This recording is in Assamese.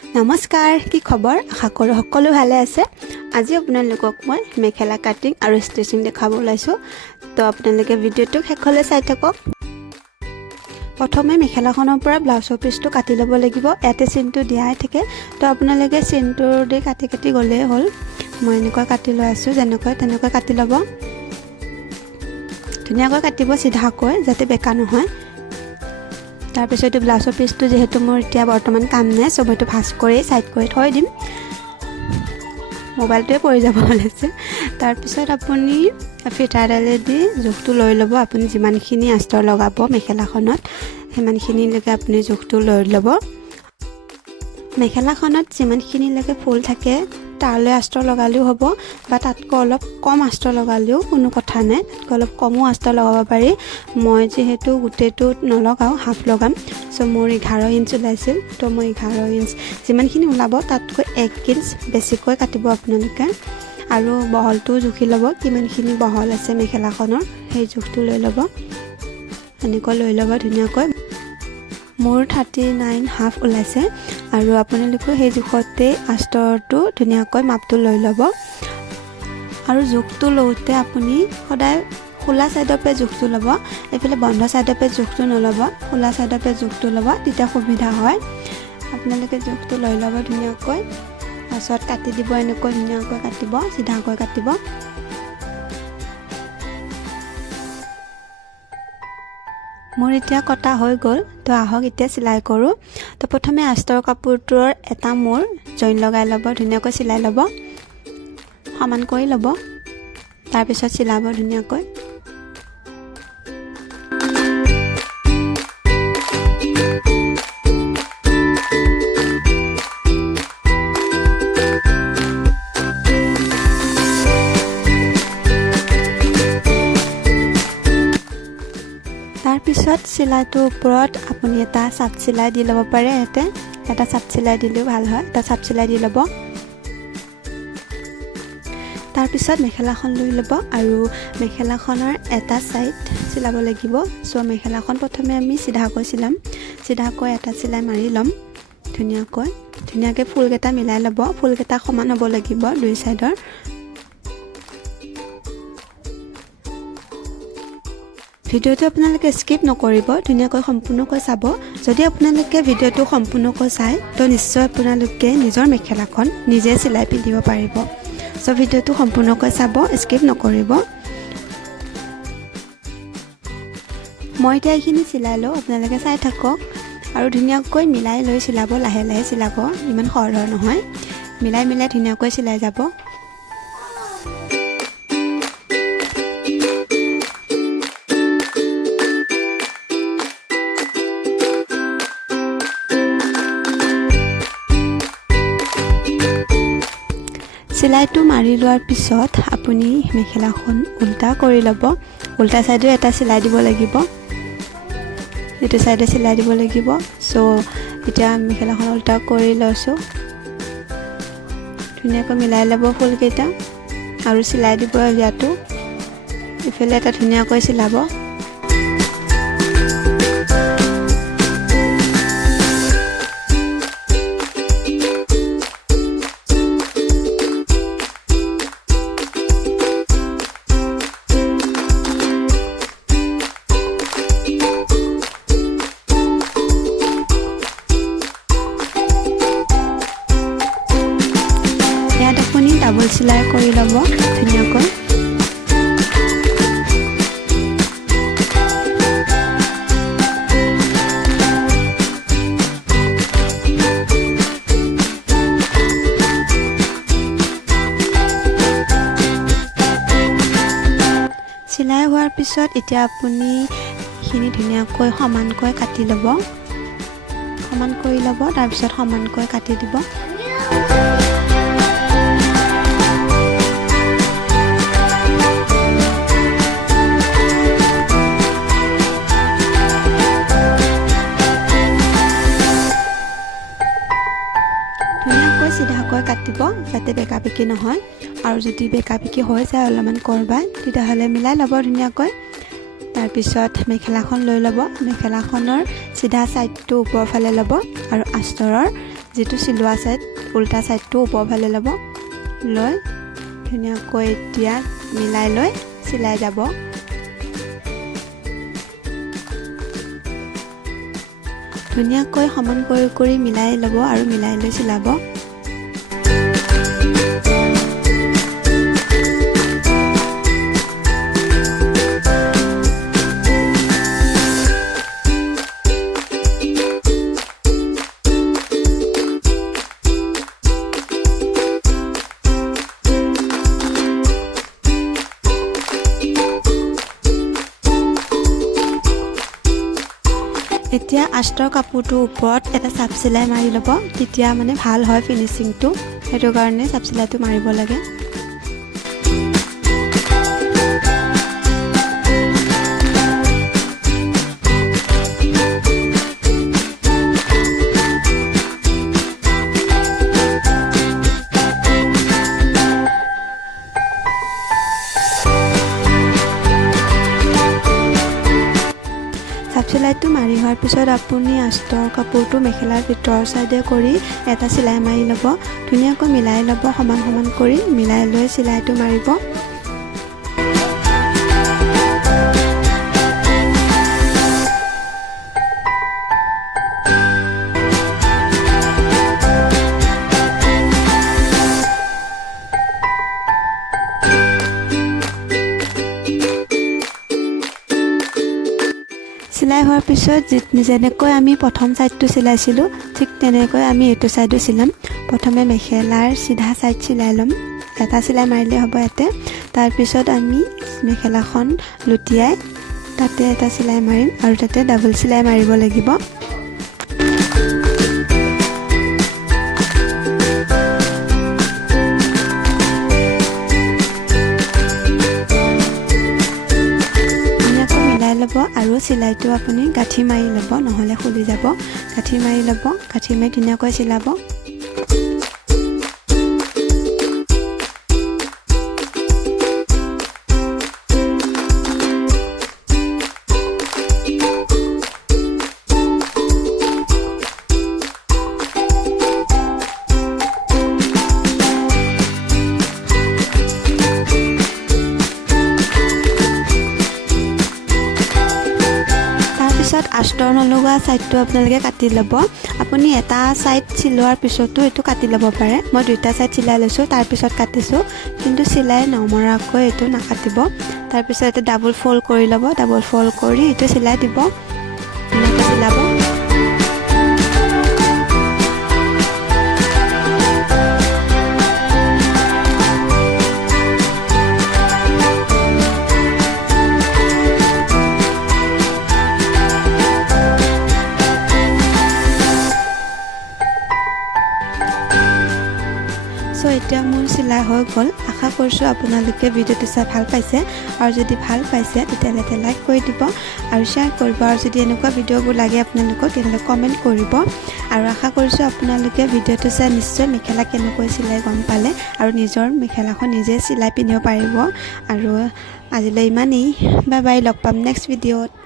নমস্কাৰ, কি খবৰ? আশা কৰোঁ সকলো ভালে আছে। আজি আপোনালোকক মই মেখেলা কাটিং আৰু ষ্টিচিং দেখাব ওলাইছোঁ। তো আপোনালোকে ভিডিঅ'টো শেষলৈ চাই থাকক। প্ৰথমে মেখেলাখনৰ পৰা ব্লাউজৰ পিচটো কাটি ল'ব লাগিব। ইয়াতে চিনটো দিয়াই থাকে, তো আপোনালোকে চিনটো দি কাটি কাটি গ'লেই হ'ল। মই এনেকৈ কাটি লৈ আছোঁ, তেনেকৈ কাটি ল'ব। ধুনীয়াকৈ কাটিব চিধাকৈ, যাতে বেকা নহয়। তাৰপিছত ব্লাউজৰ পিচটো যিহেতু মোৰ এতিয়া বৰ্তমান কাম নাই, চ' মইতো ভাজ কৰি ছাইড কৰি থৈ দিম। মোবাইলটোৱে পৰি যাব ওলাইছে। তাৰপিছত আপুনি ফিটাৰডালেদি জোখটো লৈ ল'ব। আপুনি যিমানখিনি আস্তৰ লগাব মেখেলাখনত, সিমানখিনিলৈকে আপুনি জোখটো লৈ ল'ব। মেখেলাখনত যিমানখিনিলৈকে ফুল থাকে তালৈ আস্তৰ লগালেও হ'ব, বা তাতকৈ অলপ কম আস্তৰ লগালেও কোনো কথা নাই। তাতকৈ অলপ কমো আস্তৰ লগাব পাৰি। মই যিহেতু গোটেইটো নলগাওঁ, হাফ লগাম, চ' মোৰ 11 ইঞ্চ ওলাইছিল। তো মই 11 ইঞ্চ যিমানখিনি ওলাব তাতকৈ 1 ইঞ্চ বেছিকৈ কাটিব আপোনালোকে। আৰু বহলটো জুখি ল'ব, কিমানখিনি বহল আছে মেখেলাখনৰ, সেই জোখটো লৈ ল'ব। এনেকৈ লৈ ল'ব ধুনীয়াকৈ। মোৰ 39 হাফ ওলাইছে, আৰু আপোনালোকে সেই জোখতে আস্তৰটো ধুনীয়াকৈ মাপটো লৈ ল'ব। আৰু জোখটো লওঁতে আপুনি সদায় খোলা ছাইডৰ পৰা জোখটো ল'ব, এইফালে বন্ধ ছাইডৰ পৰা জোখটো নল'ব। খোলা ছাইডৰ পৰা জোখটো ল'ব, তেতিয়া সুবিধা হয়। আপোনালোকে জোখটো লৈ ল'ব ধুনীয়াকৈ। তাৰপিছত কাটি দিব, এনেকৈ ধুনীয়াকৈ কাটিব, চিধাকৈ কাটিব। মোৰ এতিয়া কটা হৈ গ'ল, তো আহক এতিয়া চিলাই কৰোঁ। তো প্ৰথমে আস্তৰ কাপোৰটোৰ এটা মূৰ জইন লগাই ল'ব, ধুনীয়াকৈ চিলাই ল'ব, সমান কৰি ল'ব। তাৰপিছত চিলাব ধুনীয়াকৈ। তাৰপিছত চিলাইটোৰ ওপৰত আপুনি এটা চাপ চিলাই দি ল'ব পাৰে। ইয়াতে এটা চাপ চিলাই দিলেও ভাল হয়, এটা চাপ চিলাই দি ল'ব। তাৰপিছত মেখেলাখন লৈ ল'ব, আৰু মেখেলাখনৰ এটা ছাইড চিলাব লাগিব। চ' মেখেলাখন প্ৰথমে আমি চিধাকৈ চিলাম। চিধাকৈ এটা চিলাই মাৰি ল'ম ধুনীয়াকৈ ফুলকেইটা মিলাই ল'ব। ফুলকেইটা সমান হ'ব লাগিব দুই ছাইডৰ। ভিডিঅ'টো আপোনালোকে স্কিপ নকৰিব, ধুনীয়াকৈ সম্পূৰ্ণকৈ চাব। যদি আপোনালোকে ভিডিঅ'টো সম্পূৰ্ণকৈ চায়, তো নিশ্চয় আপোনালোকে নিজৰ মেখেলাখন নিজে চিলাই পিন্ধিব পাৰিব। চ' ভিডিঅ'টো সম্পূৰ্ণকৈ চাব, স্কিপ নকৰিব। মই এতিয়া এইখিনি চিলাই লওঁ, আপোনালোকে চাই থাকক। আৰু ধুনীয়াকৈ মিলাই লৈ চিলাব, লাহে লাহে চিলাব, ইমান খৰধৰ নহয়। মিলাই ধুনীয়াকৈ চিলাই যাব। চিলাইটো মাৰি লোৱাৰ পিছত আপুনি মেখেলাখন উল্টা কৰি ল'ব। উল্টা ছাইডে এটা চিলাই দিব লাগিব, এইটো ছাইডে চিলাই দিব লাগিব। চ' এতিয়া মেখেলাখন উল্টা কৰি লৈছোঁ। ধুনীয়াকৈ মিলাই ল'ব ফুলকেইটা, আৰু চিলাই দিব ইয়াতো। ইফালে এটা ধুনীয়াকৈ চিলাব। আপুনি ডাবল চিলাই কৰি ল'ব ধুনীয়াকৈ। চিলাই হোৱাৰ পিছত এতিয়া আপুনি এইখিনি ধুনীয়াকৈ সমানকৈ কাটি ল'ব, সমান কৰি ল'ব। তাৰপিছত সমানকৈ কাটি দিব। চিধাকৈ কাটিব, যাতে বেকা বেকি নহয়। আৰু যদি বেকা বেকি হৈ যায় অলপমান কৰবাত, তেতিয়াহ'লে মিলাই ল'ব ধুনীয়াকৈ। তাৰপিছত মেখেলাখন লৈ ল'ব। মেখেলাখনৰ চিধা ছাইডটো ওপৰৰ ফালে ল'ব, আৰু আস্তৰৰ যেটো চিলোৱা সাইড উল্টা সাইডটো ওপৰ ফালে ল'ব লৈ ধুনীয়াকৈ এতিয়া মিলাই লৈ চিলাই যাব ধুনীয়াকৈ সমান কৰি মিলাই ল'ব আৰু মিলাই লৈ চিলাব এতিয়া আষ্টৰ কাপোৰটোৰ ওপৰত এটা চাপ চিলাই মাৰি ল'ব তেতিয়া মানে ভাল হয় ফিনিশিংটো হেতু কাৰণে চাপ চিলাইটো মাৰিব লাগে চিলাইটো মাৰি হোৱাৰ পিছত আপুনি আষ্টৰ কাপোৰটো মেখেলাৰ ভিতৰ সাইডে কৰি এটা চিলাই মাৰি ল'ব ধুনীয়াকৈ মিলাই ল'ব সমান কৰি মিলাই লৈ চিলাইটো মাৰিব চিলাই হোৱাৰ পিছত যেনেকৈ আমি প্ৰথম সাইডটো চিলাইছিলো ঠিক তেনেকৈ আমি এইটো সাইডো চিলাম প্ৰথমে মেখেলাৰ সিধা সাইড চিলাই লম এটা চিলাই মাৰিলে হ'ব ইয়াতে তাৰ পিছত আমি মেখেলাখন লুটিয়াই তাতে এটা চিলাই মাৰিম আৰু তাতে ডাবল চিলাই মাৰিব লাগিব আৰু চিলাইটো আপুনি গাঁঠি মাৰি ল'ব নহলে খুলি যাব গাঁঠি মাৰি ল'ব গাঁঠি মাৰি ধুনীয়াকৈ চিলাব আষ্টৰ নলগা সাইডটো আপোনালোকে কাটি ল'ব আপুনি এটা সাইড চিলোৱাৰ পিছতো এটো কাটি ল'ব পাৰে মই দুটা সাইড চিলাই লৈছো তাৰ পিছত কাটিছো কিন্তু চিলাই নমৰাকৈ এটো নাকাটিব তাৰ পিছত এটা ডাবল ফোল্ড কৰি ল'ব ডাবল ফোল্ড কৰি এটো চিলাই দিব এনেকৈ চিলাব সো এতিয়া মোৰ চিলাই হৈ গ'ল আশা কৰিছো আপোনালোকে ভিডিওটো চাই ভাল পাইছে আৰু যদি ভাল পাইছে তেতিয়াহ'লে লাইক কৰি দিব আৰু শেয়াৰ কৰিব আৰু যদি এনেকুৱা ভিডিওবোৰ লাগে আপোনালোকক তেতিয়াহ'লে কমেন্ট কৰিব আৰু আশা কৰিছো আপোনালোকে ভিডিওটো চাই নিশ্চয় মেখেলা কেনেকৈ চিলাই গম পালে আৰু নিজৰ মেখেলাখন নিজে চিলাই পিনিব পাৰিব আৰু আজিলৈ ইমানেই বাই বাই লগ পাম নেক্সট ভিডিওত